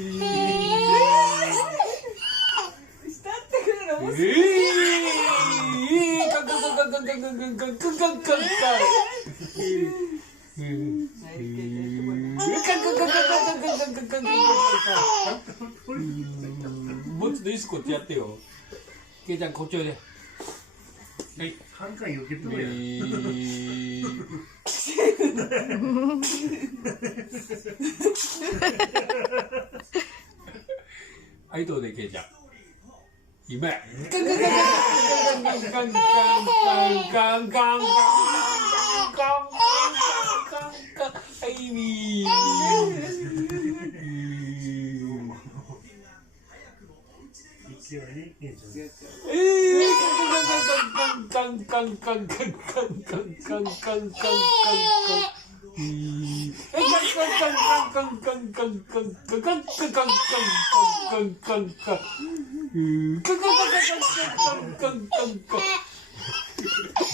もうちょっといいっす、こっちやってよ。けいちゃん、こっちおいで。はい。3回よけとるやん。はい、どうで、けいちゃん。今や。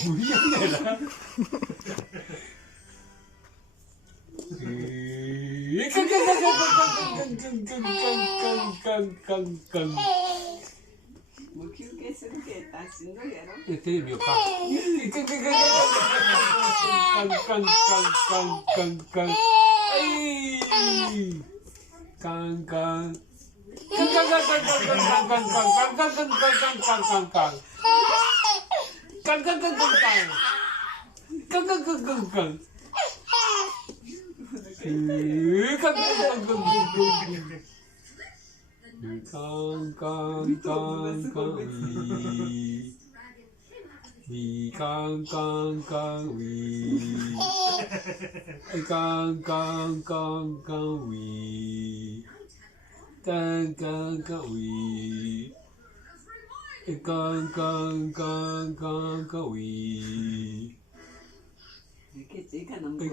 無理やりやな。もう休憩するけん、しんどいやろ。テレビ見ようか。カンカン。ケチいかなんぼ。